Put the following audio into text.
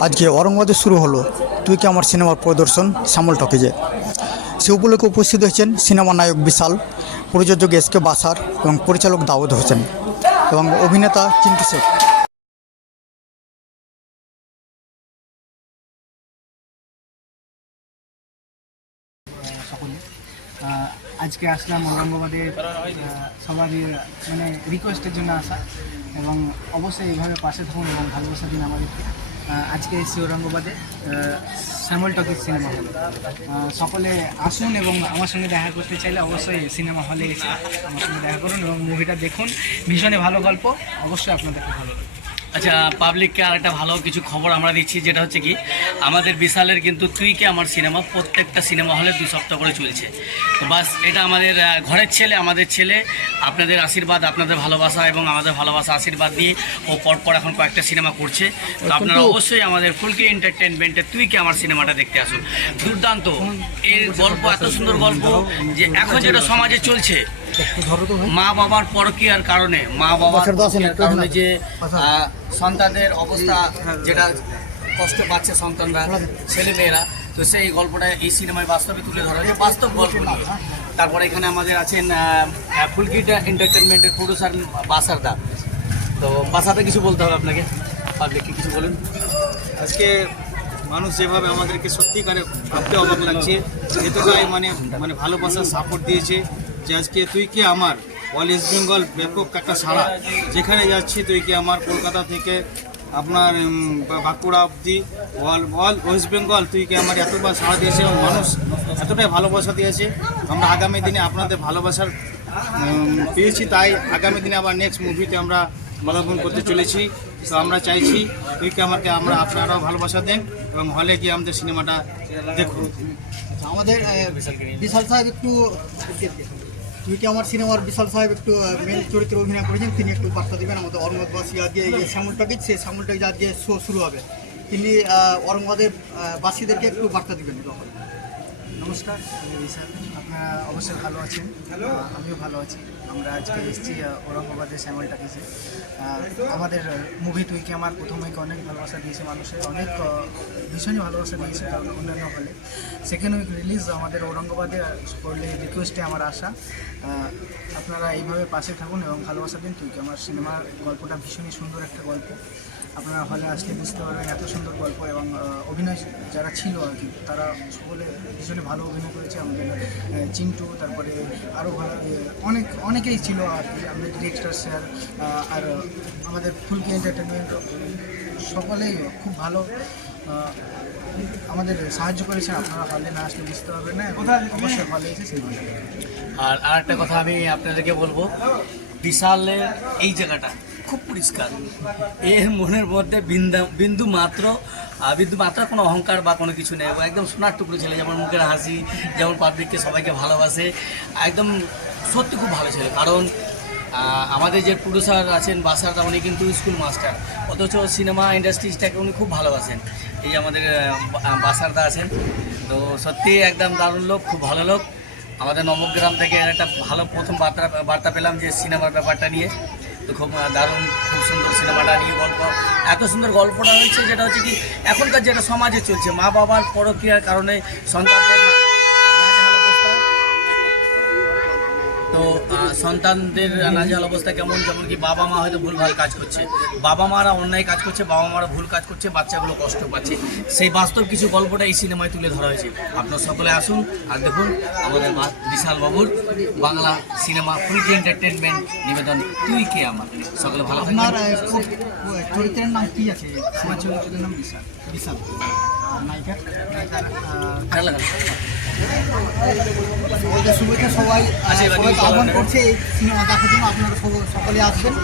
আজকে ঔরঙ্গাবাদে শুরু হলো। তুই কি আমার সিনেমার প্রদর্শন? শ্যামল টকিজে সে উপলক্ষে উপস্থিত হয়েছেন সিনেমা নায়ক বিশাল প্রযোজক এস কে বাসার এবং পরিচালক দাউদ হোসেন এবং অভিনেতা চিন্টু শেখ। আজকে আসলাম ঔরঙ্গাবাদের আহ, সবারই মানে রিকোয়েস্টের জন্য আসা এবং অবশ্যই এইভাবে পাশে থাকুন এবং ভালোবাসা দিন আমাদেরকে। আজকে এসছি ঔরঙ্গাবাদে শ্যামল টকিজ সিনেমা হল। সকলে আসুন এবং আমার সঙ্গে দেখা করতে চাইলে অবশ্যই সিনেমা হলে এসে আমার সঙ্গে দেখা করুন এবং মুভিটা দেখুন। ভীষণই ভালো গল্প, অবশ্যই আপনাদেরকে ভালো লাগবে। আচ্ছা পাবলিককে আরেকটা ভালো কিছু খবর আমরা দিচ্ছি যেটা হচ্ছে কি আমাদের বিশালের কিন্তু তুই কে আমার সিনেমা প্রত্যেকটা সিনেমা হলে দুই সপ্তাহ করে চলছে। তো বাস এটা আমাদের ঘরের ছেলে আমাদের ছেলে আপনাদের আশীর্বাদ আপনাদের ভালোবাসা এবং আমাদের ভালোবাসা আশীর্বাদ দিয়ে ও পরপর এখন কয়েকটা সিনেমা করছে। তো আপনারা অবশ্যই আমাদের ফুলকে এন্টারটেনমেন্টে তুই কে আমার সিনেমাটা দেখতে আসুন। দুর্দান্ত। এর গল্প এত সুন্দর গল্প যে এখন যেটা সমাজে চলছে মা বাবার পরকীয়ার কারণে মা বাবার কারণে যে সন্তানদের অবস্থা যেটা কষ্ট পাচ্ছে সন্তানরা ছেলে মেয়েরা তো সেই গল্পটা এই সিনেমায় বাস্তবে তুলে ধরা হয়েছে বাস্তব গল্প নিয়ে। তারপরে এখানে আমাদের আছেন ফুলকিটা এন্টারটেনমেন্টের প্রডিউসার বাসার দা। তো বাসাতে কিছু বলতে হবে আপনাকে? পাবলিককে কিছু বলুন। আজকে মানুষ যেভাবে আমাদেরকে সত্যিকারে ভাবতে অবাক লাগছে এতটাই মানে মানে ভালোবাসার সাপোর্ট দিয়েছে। যে আজকে তুই কি আমার অল ইস্ট বেঙ্গল ব্যাপক একটা সারা যেখানে যাচ্ছি তুই কি আমার কলকাতা থেকে আপনার বাঁকুড়া অবধি অল অল ওয়েস্ট বেঙ্গল তুই কি আমার এতবার সাড়া দিয়েছে এবং মানুষ এতটাই ভালোবাসা দিয়েছে? আমরা আগামী দিনে আপনাদের ভালোবাসার পেয়েছি তাই আগামী দিনে আবার নেক্সট মুভিতে আমরা মালাপন করতে চলেছি। তো আমরা চাইছি তুইকে আমাকে আমরা আপনারাও ভালোবাসা দেন এবং হলে গিয়ে আমাদের সিনেমাটা দেখুন। আমাদের বিশাল সাহেব একটু তুই কি আমার সিনেমার বিশাল সাহেব একটু মেন চরিত্রে অভিনয় করেছেন তিনি একটু বার্তা দেবেন আমাদের অরঙ্গবাসী আজকে যে শ্যামল টকিজ সেই শ্যামলটাকে আজকে শো শুরু হবে। তিনি আহ, বাসীদেরকে একটু বার্তা দেবেন। নমস্কার আমি অবশ্যই ভালো আছেন আমিও ভালো আছি। আমরা আজকে এসেছি ঔরঙ্গাবাদের শ্যামল টাকিসে আমাদের মুভি তুইকে আমার প্রথম উইকে অনেক ভালোবাসা দিয়েছে মানুষের অনেক ভীষণই ভালোবাসা দিয়েছে অন্যান্য হলে। সেকেন্ড উইক রিলিজ আমাদের ঔরঙ্গাবাদে করলে রিকোয়েস্টে আমার আশা। আপনারা এইভাবে পাশে থাকুন এবং ভালোবাসা দিন তুইকে আমার সিনেমার গল্পটা ভীষণই সুন্দর একটা গল্প। আপনারা হলে আসলে বুঝতে পারবেন এত সুন্দর গল্প এবং অভিনয় যারা ছিল আর কি তারা সকলে ভীষণই ভালো অভিনয় করেছে আমাদের চিন্টু তারপরে আরও ভালো অনেক অনেকেই ছিল আর কি। আমাদের ডিরেক্টর স্যার আর আমাদের ফুলকি এন্টারটেনমেন্ট সকলেই খুব ভালো। আমাদের সাহায্য করেছে আপনারা হলে না আসলে বুঝতে পারবেন না। অবশ্যই হলে এসে সেই আর আরেকটা কথা আমি আপনাদেরকে বলব বিশালের এই জায়গাটা খুব পরিষ্কার। এর মনের মধ্যে বিন্দা মাত্র বিন্দু মাত্র কোনো অহংকার বা কোনো কিছু নেই। একদম সোনার টুকরো ছেলে, যেমন মুখের হাসি, যেমন পাবলিককে সবাইকে ভালোবাসে, একদম সত্যি খুব ভালো ছেলে। কারণ আমাদের যে প্রডিউসার আছেন বাসারদা উনি কিন্তু স্কুল মাস্টার অথচ সিনেমা ইন্ডাস্ট্রিজটাকে উনি খুব ভালোবাসেন। এই যে আমাদের বাসারদা আছেন। তো সত্যি একদম দারুণ লোক, খুব ভালো লোক। আমাদের নবগ্রাম থেকে একটা ভালো প্রথম বার্তা বার্তা পেলাম যে সিনেমার ব্যাপারটা নিয়ে। খুব দারুণ, খুব সুন্দর সিনেমাটা নিয়ে গল্প। এত সুন্দর গল্পটা হয়েছে, যেটা হচ্ছে কি, এখনকার যেটা সমাজে চলছে মা বাবার পরক্রিয়ার কারণে সন্তানদের তো সন্তানদের নাজেহাল অবস্থা কেমন? যেমন কি বাবা মা হয়তো ভুলভাল কাজ করছে। বাবা মারা অন্যায় কাজ করছে, বাবা মারা ভুল কাজ করছে, বাচ্চাগুলো কষ্ট পাচ্ছে। সেই বাস্তব কিছু গল্পটা এই সিনেমায় তুলে ধরা হয়েছে। আপনারা সকলে আসুন আর দেখুন আমাদের বিশাল বাবুর বাংলা সিনেমা ফুলকি এন্টারটেনমেন্ট নিবেদন। তুই কে আমার? সকলে ভালো আপনার চরিত্রের নাম কি আছে? চরিত্রের নাম বিশাল। বিশাল। ওদের শুভেচ্ছা সবাই সবাইকে আহ্বান করছে। এই সিনেমা দেখার জন্য আপনারা সকলে আসবেন।